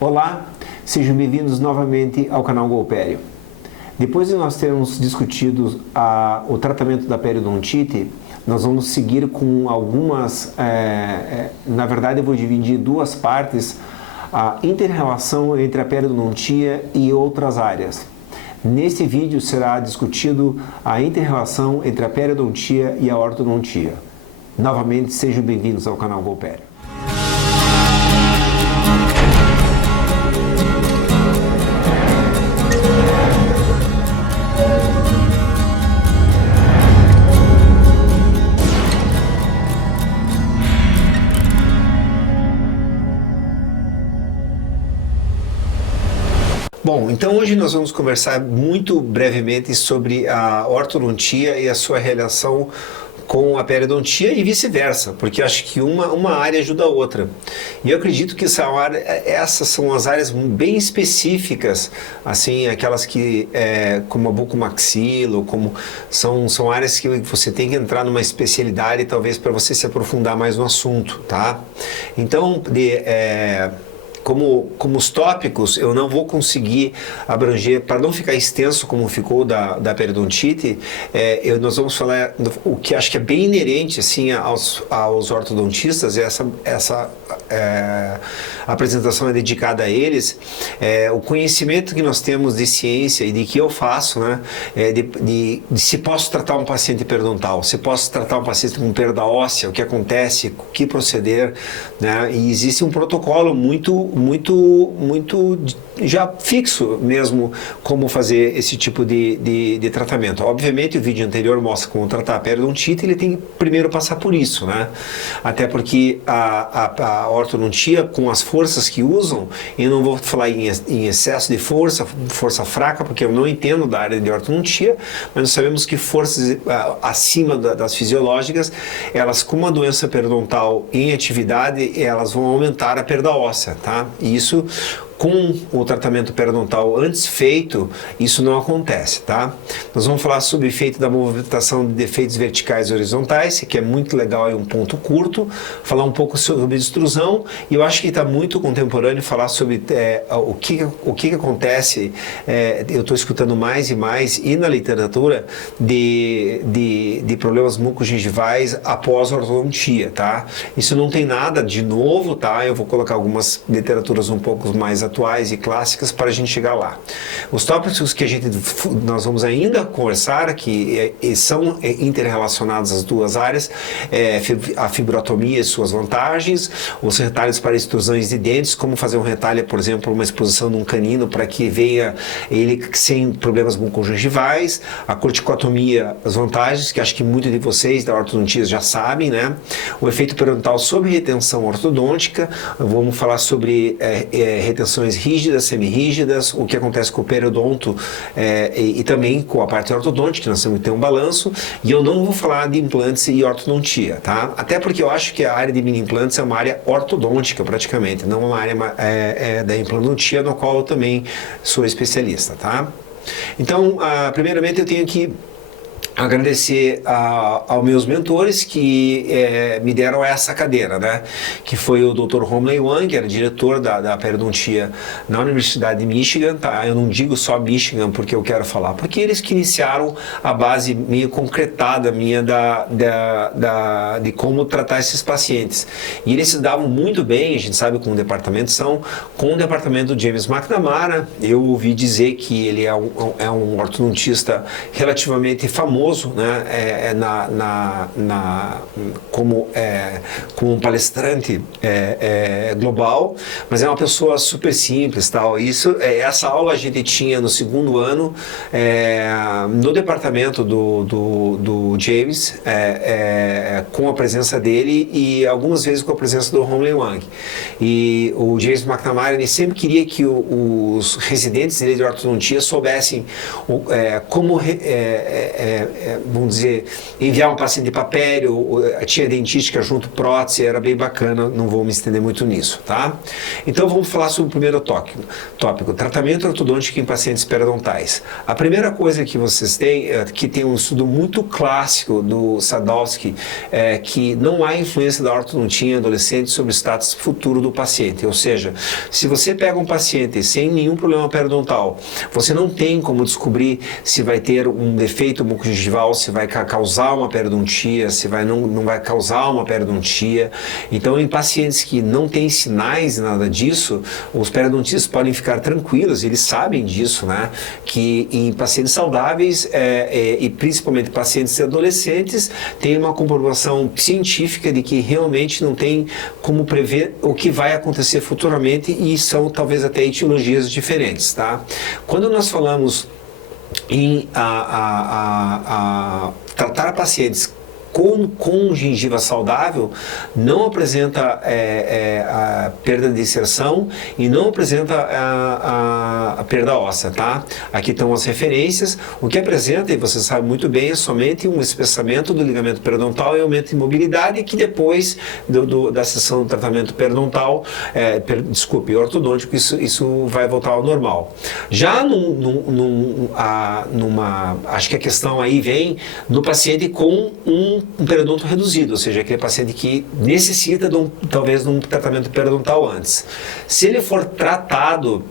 Olá, sejam bem-vindos novamente ao canal Golpério. Depois de nós termos discutido o tratamento da periodontite, nós vamos seguir com algumas, na verdade eu vou dividir em duas partes, a inter-relação entre a periodontia e outras áreas. Neste vídeo será discutido a inter-relação entre a periodontia e a ortodontia. Novamente, sejam bem-vindos ao canal Golpério. Bom, então hoje nós vamos conversar muito brevemente sobre a ortodontia e a sua relação com a periodontia e vice-versa, porque eu acho que uma área ajuda a outra. E eu acredito que essas são as áreas bem específicas, assim, aquelas que, como a bucomaxilo, como são áreas que você tem que entrar numa especialidade, talvez para você se aprofundar mais no assunto, tá? Então, como os tópicos, eu não vou conseguir abranger, para não ficar extenso como ficou da periodontite, nós vamos falar o que acho que é bem inerente assim, aos ortodontistas, essa apresentação é dedicada a eles, o conhecimento que nós temos de ciência e de que eu faço, né, de se posso tratar um paciente periodontal, se posso tratar um paciente com perda óssea, o que acontece, o que proceder, né, e existe um protocolo muito já fixo mesmo como fazer esse tipo de tratamento. Obviamente o vídeo anterior mostra como tratar a periodontite, ele tem que primeiro passar por isso, né? Até porque a ortodontia, com as forças que usam, eu não vou falar em excesso de força fraca, porque eu não entendo da área de ortodontia, mas nós sabemos que forças acima das fisiológicas, elas com uma doença periodontal em atividade, elas vão aumentar a perda óssea, tá? E isso, com o tratamento periodontal antes feito, isso não acontece, tá? Nós vamos falar sobre o efeito da movimentação de defeitos verticais e horizontais, que é muito legal, é um ponto curto, falar um pouco sobre extrusão, e eu acho que está muito contemporâneo falar sobre o que acontece, eu estou escutando mais e mais, e na literatura, de problemas mucogengivais após a ortodontia, tá? Isso não tem nada de novo, tá? Eu vou colocar algumas literaturas um pouco mais atuais e clássicas para a gente chegar lá. Os tópicos que nós vamos ainda conversar, que são interrelacionados às duas áreas, a fibrotomia e suas vantagens, os retalhos para extrusões de dentes, como fazer um retalho, por exemplo, uma exposição de um canino para que venha ele sem problemas bucogengivais, a corticotomia, as vantagens, que acho que muitos de vocês da ortodontia já sabem, né? O efeito periodontal sobre retenção ortodôntica, vamos falar sobre retenções rígidas, semirrígidas, o que acontece com o periodonto e também com a parte ortodôntica, nós temos que ter um balanço, e eu não vou falar de implantes e ortodontia, tá? Até porque eu acho que a área de mini implantes é uma área ortodôntica praticamente, não uma área da implantodontia, no qual eu também sou especialista, tá? Então, primeiramente eu tenho que agradecer aos meus mentores que me deram essa cadeira, né? Que foi o Dr. Homley Wang, que era diretor da periodontia na Universidade de Michigan, tá? Eu não digo só Michigan porque eu quero falar, porque eles que iniciaram a base meio concretada minha de como tratar esses pacientes. E eles se davam muito bem, a gente sabe, com o departamento com o departamento do James McNamara. Eu ouvi dizer que ele é um ortodontista relativamente famoso, né, como um palestrante global, mas é uma pessoa super simples, tal. Essa aula a gente tinha no segundo ano no departamento do James, com a presença dele e algumas vezes com a presença do Homley Wang. E o James McNamara, ele sempre queria que os residentes de ortodontia soubessem como vamos dizer, enviar um paciente de papel, tinha dentística junto, prótese, era bem bacana, não vou me estender muito nisso, tá? Então vamos falar sobre o primeiro tópico, tratamento ortodôntico em pacientes periodontais. A primeira coisa que vocês têm, que tem um estudo muito clássico do Sadowski, é que não há influência da ortodontia em adolescentes sobre o status futuro do paciente, ou seja, se você pega um paciente sem nenhum problema periodontal, você não tem como descobrir se vai ter um defeito mucogengival, se vai causar uma periodontia, se não vai causar uma periodontia. Então, em pacientes que não têm sinais nada disso, os periodontistas podem ficar tranquilos, eles sabem disso, né? Que em pacientes saudáveis e principalmente pacientes adolescentes, tem uma comprovação científica de que realmente não tem como prever o que vai acontecer futuramente e são talvez até etiologias diferentes, tá? Quando nós falamos em tratar pacientes com gengiva saudável, não apresenta a perda de inserção e não apresenta a perda óssea, tá? Aqui estão as referências. O que apresenta, e você sabe muito bem, é somente um espessamento do ligamento periodontal e aumento de mobilidade, que depois da sessão do tratamento periodontal, ortodôntico, isso vai voltar ao normal. Já acho que a questão aí vem no paciente com um periodonto reduzido, ou seja, aquele paciente que necessita talvez de um tratamento periodontal antes. Se ele for tratado,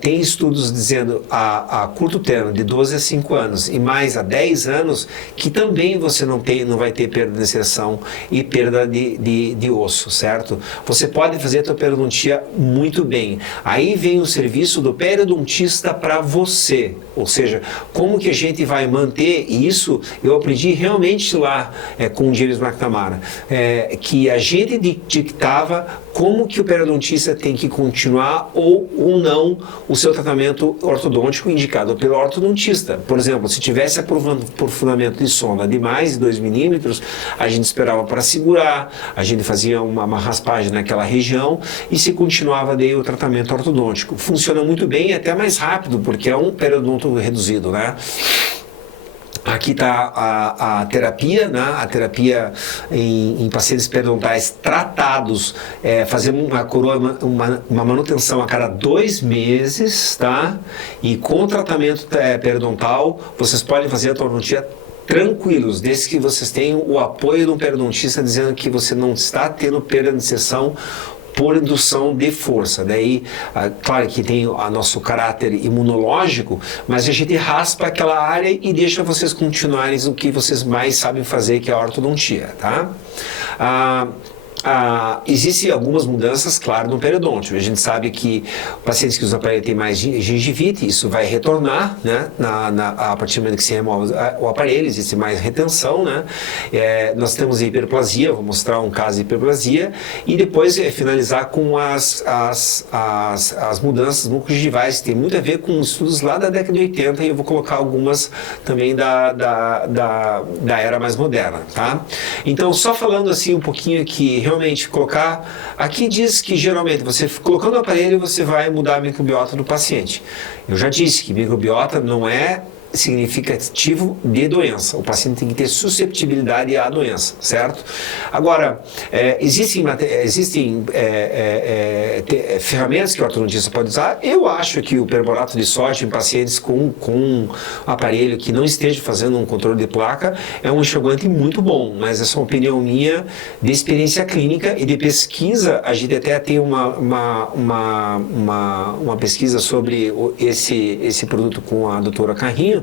tem estudos dizendo a curto termo, de 12 a 5 anos e mais a 10 anos, que também você não vai ter perda de inserção e perda de osso, certo? Você pode fazer a tua periodontia muito bem. Aí vem o serviço do periodontista para você, ou seja, como que a gente vai manter isso. Eu aprendi realmente lá com o James McNamara, que a gente dictava como que o periodontista tem que continuar ou não o seu tratamento ortodôntico indicado pelo ortodontista. Por exemplo, se tivesse aprofundamento de sonda de mais de 2 milímetros, a gente esperava para segurar, a gente fazia uma raspagem naquela região e se continuava daí o tratamento ortodôntico. Funciona muito bem e até mais rápido, porque é um periodonto reduzido, né? Aqui está a terapia, né? A terapia em pacientes periodontais tratados, fazendo uma manutenção a cada 2 meses, tá? E com tratamento periodontal, vocês podem fazer a ortodontia tranquilos, desde que vocês tenham o apoio de um periodontista dizendo que você não está tendo perda de inserção por indução de força. Daí, claro que tem o nosso caráter imunológico, mas a gente raspa aquela área e deixa vocês continuarem o que vocês mais sabem fazer, que é a ortodontia, tá? Existem algumas mudanças, claro, no periodonte. A gente sabe que pacientes que usam aparelho têm mais gengivite, isso vai retornar, né? A partir do momento que se remove o aparelho, existe mais retenção, né? Nós temos a hiperplasia, vou mostrar um caso de hiperplasia, e depois finalizar com as mudanças mucogengivais, que tem muito a ver com estudos lá da década de 80, e eu vou colocar algumas também da era mais moderna, tá? Então, só falando assim um pouquinho que realmente colocar, aqui diz que geralmente você colocando o aparelho você vai mudar a microbiota do paciente. Eu já disse que microbiota não é significativo de doença. O paciente tem que ter susceptibilidade à doença, certo? Agora, existem ferramentas que o ortodontista pode usar. Eu acho que o perborato de sódio em pacientes com um aparelho que não esteja fazendo um controle de placa é um enxaguante muito bom, mas essa é uma opinião minha de experiência clínica e de pesquisa. A gente até tem uma pesquisa sobre esse produto com a doutora Carrinho,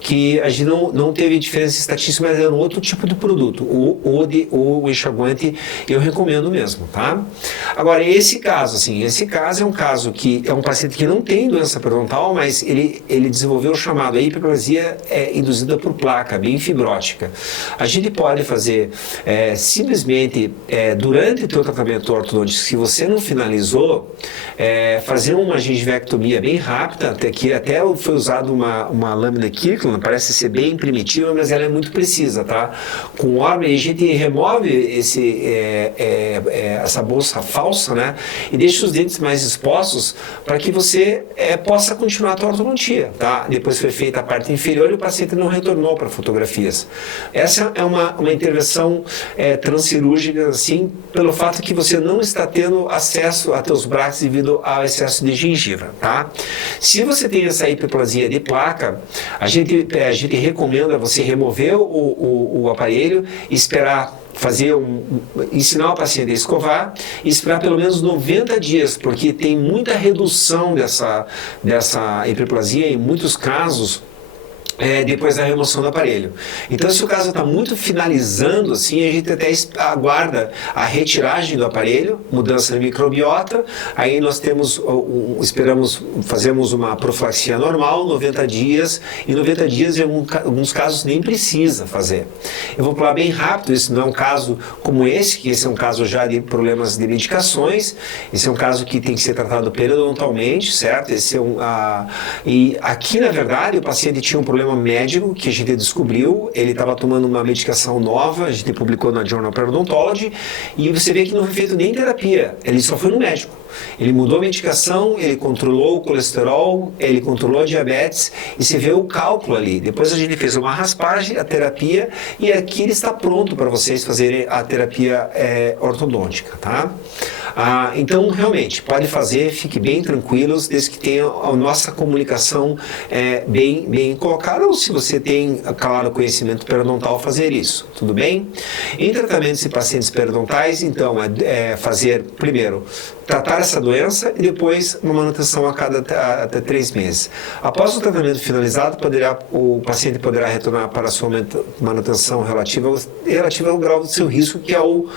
que a gente não teve diferença estatística, mas era um outro tipo de produto. O enxaguante eu recomendo mesmo, tá? Agora, esse caso é um caso que é um paciente que não tem doença periodontal, mas ele desenvolveu o chamado hiperplasia induzida por placa, bem fibrótica. A gente pode fazer simplesmente durante o teu tratamento ortodôntico, se você não finalizou, fazer uma gengivectomia bem rápida, até foi usado uma lâmina lâmina Kirkland parece ser bem primitiva, mas ela é muito precisa, tá? Com o Orbi a gente remove essa bolsa falsa, né? E deixa os dentes mais expostos para que você possa continuar a tua ortodontia, tá? Depois foi feita a parte inferior e o paciente não retornou para fotografias. Essa é uma intervenção transcirúrgica, assim, pelo fato que você não está tendo acesso a teus braços devido ao excesso de gengiva, tá? Se você tem essa hiperplasia de placa, a gente recomenda você remover o aparelho e esperar ensinar o paciente a escovar e esperar pelo menos 90 dias, porque tem muita redução dessa hiperplasia em muitos casos. Depois da remoção do aparelho. Então, se o caso está muito finalizando, assim, a gente até aguarda a retiragem do aparelho, mudança na microbiota, aí nós fazemos uma profilaxia normal, 90 dias, e 90 dias em alguns casos nem precisa fazer. Eu vou falar bem rápido, esse não é um caso como esse, que esse é um caso já de problemas de medicações, esse é um caso que tem que ser tratado periodontalmente, certo? E aqui, na verdade, o paciente tinha um problema médico que a gente descobriu, ele estava tomando uma medicação nova, a gente publicou na Journal of Odontology, e você vê que não foi feito nem terapia, ele só foi no médico. Ele mudou a medicação, ele controlou o colesterol, ele controlou a diabetes, e você vê o cálculo ali. Depois a gente fez uma raspagem, a terapia, e aqui ele está pronto para vocês fazerem a terapia ortodôntica, tá? Então, realmente, pode fazer, fique bem tranquilos, desde que tenha a nossa comunicação bem colocada, ou se você tem, claro, conhecimento periodontal, fazer isso, tudo bem? Em tratamentos de pacientes periodontais, então, fazer, primeiro, tratar essa doença e depois uma manutenção até 3 meses. Após o tratamento finalizado, o paciente poderá retornar para a sua manutenção relativa ao grau do seu risco, que é o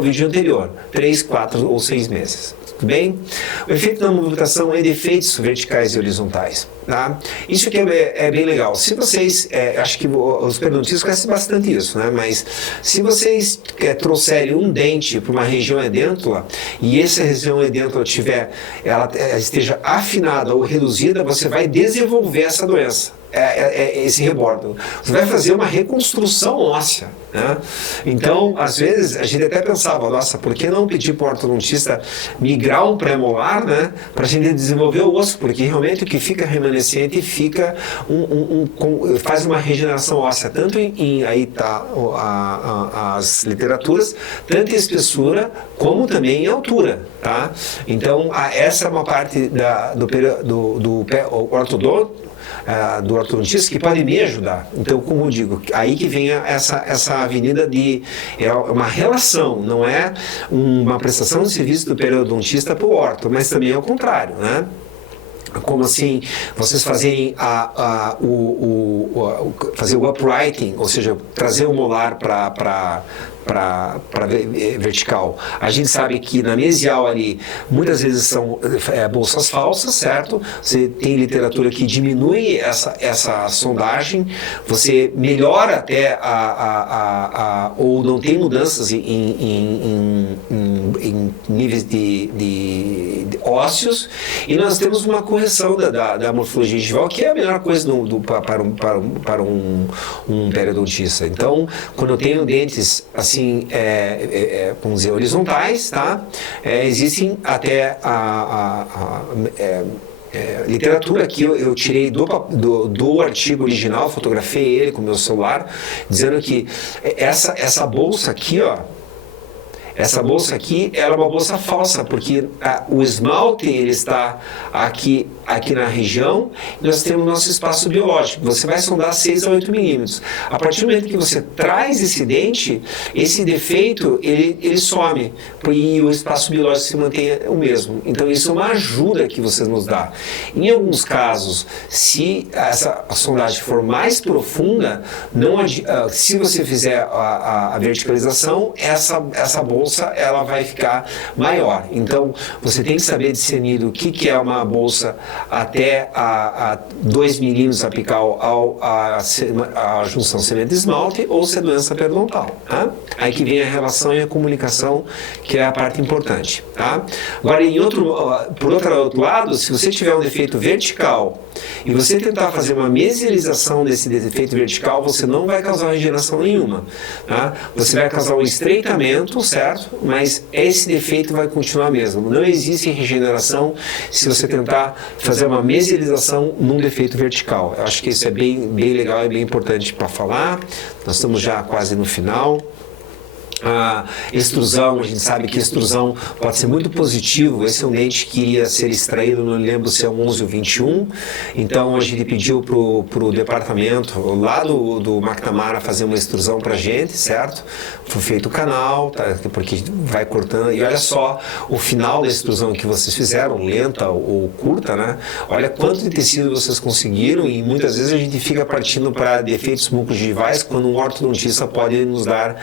vídeo anterior, 3, 4 ou 6 meses. Tudo bem? O efeito da movimentação é de efeitos verticais e horizontais. Tá? Isso aqui é bem legal. Se vocês, acho que os periodontistas conhecem bastante isso, né? Mas se vocês trouxerem um dente para uma região edêntula e essa região edêntula ela esteja afinada ou reduzida, você vai desenvolver essa doença. Esse rebordo. Você vai fazer uma reconstrução óssea, né? Então, às vezes, a gente até pensava, nossa, por que não pedir para o ortodontista migrar um pré-molar, né? Para a gente desenvolver o osso, porque realmente o que fica remanescente fica faz uma regeneração óssea, tanto aí tá as literaturas, tanto em espessura como também em altura, tá? Então, essa é uma parte do ortodonto, do ortodontista que pode me ajudar. Então, como eu digo, aí que vem essa avenida uma relação, não é uma prestação de serviço do periodontista para o orto, mas também ao contrário, né? Como assim, vocês fazerem fazer o uprighting, ou seja, trazer o molar para vertical. A gente sabe que na mesial ali, muitas vezes são bolsas falsas, certo? Você tem literatura que diminui essa sondagem, você melhora até ou não tem mudanças em níveis de ósseos, e nós temos uma correção da morfologia gengival, que é a melhor coisa para um periodontista. Então, quando eu tenho dentes assim, vamos dizer, horizontais, tá? Existem até literatura que eu tirei do artigo original, fotografei ele com o meu celular, dizendo que essa bolsa aqui, ó, essa bolsa aqui, ela é uma bolsa falsa, porque o esmalte ele está aqui na região, e nós temos nosso espaço biológico. Você vai sondar 6 a 8 milímetros. A partir do momento que você traz esse dente, esse defeito, ele some, e o espaço biológico se mantém o mesmo. Então, isso é uma ajuda que você nos dá. Em alguns casos, se a sondagem for mais profunda, se você fizer a verticalização, essa bolsa bolsa ela vai ficar maior. Então, você tem que saber discernir o que é uma bolsa até a 2 milímetros apical a junção cemento-esmalte ou se é doença periodontal. Tá? Aí que vem a relação e a comunicação, que é a parte importante. Tá? Agora, por outro lado, se você tiver um defeito vertical e você tentar fazer uma mesialização desse defeito vertical, você não vai causar regeneração nenhuma. Tá? Você vai causar um estreitamento, certo? Mas esse defeito vai continuar mesmo. Não existe regeneração se você tentar fazer uma mesialização num defeito vertical. Eu acho que isso é bem legal e bem importante para falar. Nós estamos já quase no final. A extrusão, a gente sabe que a extrusão pode ser muito positivo. Esse é um dente que iria ser extraído, não lembro se é o 11 ou 21. Então a gente pediu para o departamento lá do McNamara fazer uma extrusão para a gente, certo? Foi feito o canal, tá? Porque vai cortando. E olha só o final da extrusão que vocês fizeram, lenta ou curta, né? Olha quanto de tecido vocês conseguiram, e muitas vezes a gente fica partindo para defeitos mucogengivais quando um ortodontista pode nos dar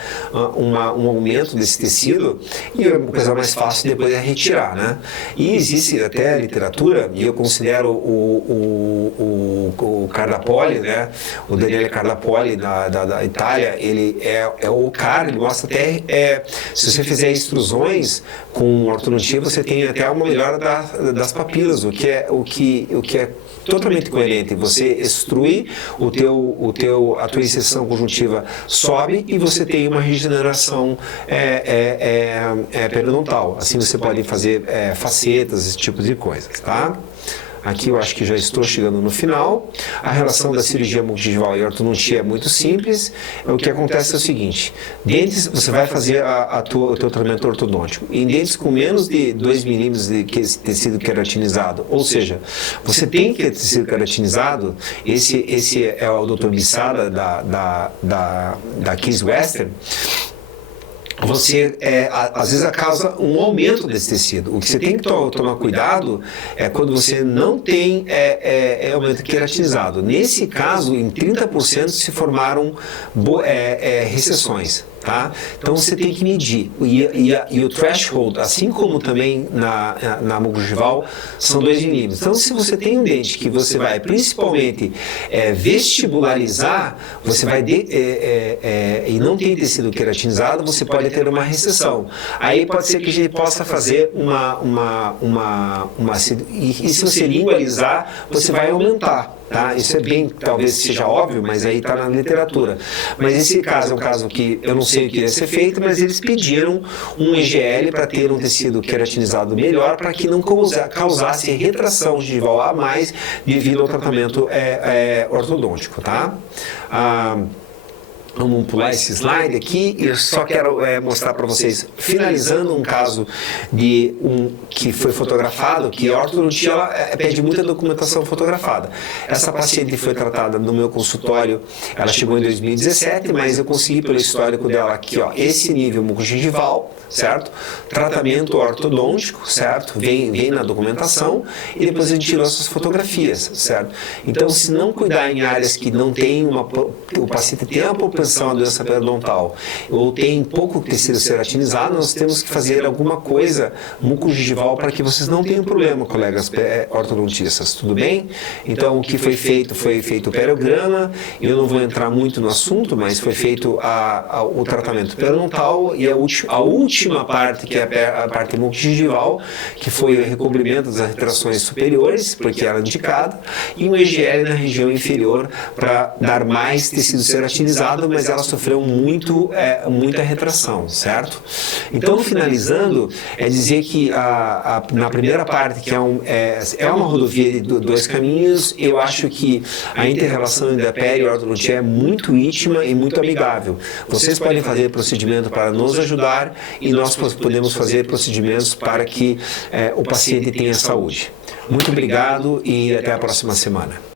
um aumento desse tecido, e a coisa mais fácil depois é retirar, né? E existe até literatura, e eu considero o Cardapoli, né? O Daniele Cardapoli da Itália, ele é o cara, ele mostra até, se você fizer extrusões com ortodontia, você tem até uma melhora das papilas, o que é totalmente coerente. Você extrui a tua inserção conjuntiva sobe e você tem uma regeneração periodontal. Assim você pode fazer facetas, esse tipo de coisas, tá? Aqui eu acho que já estou chegando no final. A relação da cirurgia mucogingival e ortodontia é muito simples. O que acontece é o seguinte: dentes, você vai fazer o teu tratamento ortodôntico em dentes com menos de 2 milímetros de tecido queratinizado. Ou seja, você tem que ter tecido queratinizado. Esse é o Dr. Bissada da Case Western. Você, às vezes, causa um aumento desse tecido. O que você tem que tomar cuidado é quando você não tem aumento queratinizado. Nesse caso, em 30% se formaram recessões. Tá? Então você tem que medir, e o threshold, assim como também na mucogingival, são 2 milímetros. Então, se você tem um dente que você vai principalmente vestibularizar, você vai e não tem tecido queratinizado, você pode ter uma recessão. Aí pode ser que a gente possa fazer e se você lingualizar, você vai aumentar. Tá? Isso é talvez seja óbvio, mas aí está na literatura. Mas esse caso é um caso que eu não sei o que ia ser feito, mas eles pediram um IGL para ter um tecido queratinizado melhor, para que não causasse retração gengival a mais devido ao tratamento ortodôntico. Tá? Vamos pular esse slide aqui. Eu só quero mostrar para vocês, finalizando um caso que foi fotografado, que a ortodontia pede muita documentação fotografada. Essa paciente foi tratada no meu consultório, ela chegou em 2017, mas eu consegui pelo histórico dela aqui, ó, esse nível mucogingival, certo? Tratamento ortodôntico, certo? Vem na documentação, e depois a gente tirou essas fotografias, certo? Então, se não cuidar em áreas que não tem o paciente tem a propensão à doença periodontal, ou tem pouco tecido queratinizado, nós temos que fazer alguma coisa mucogingival para que vocês não tenham problema, colegas ortodontistas, tudo bem? Então, o que foi feito o periograma. Eu não vou entrar muito no assunto, mas foi feito o tratamento periodontal, e a última parte, que é a parte mucogingival, que foi o recobrimento das retrações superiores, porque era indicado, e um IGL na região inferior para dar mais tecido queratinizado, mas ela sofreu muita retração, certo? Então, finalizando, dizer que na primeira parte, que é uma rodovia de 2 caminhos, eu acho que a inter-relação da peri e ortodontia é muito íntima e muito amigável. Vocês podem fazer procedimento para nos ajudar, e nós podemos fazer procedimentos para que o paciente tenha saúde. Muito obrigado e até a próxima semana.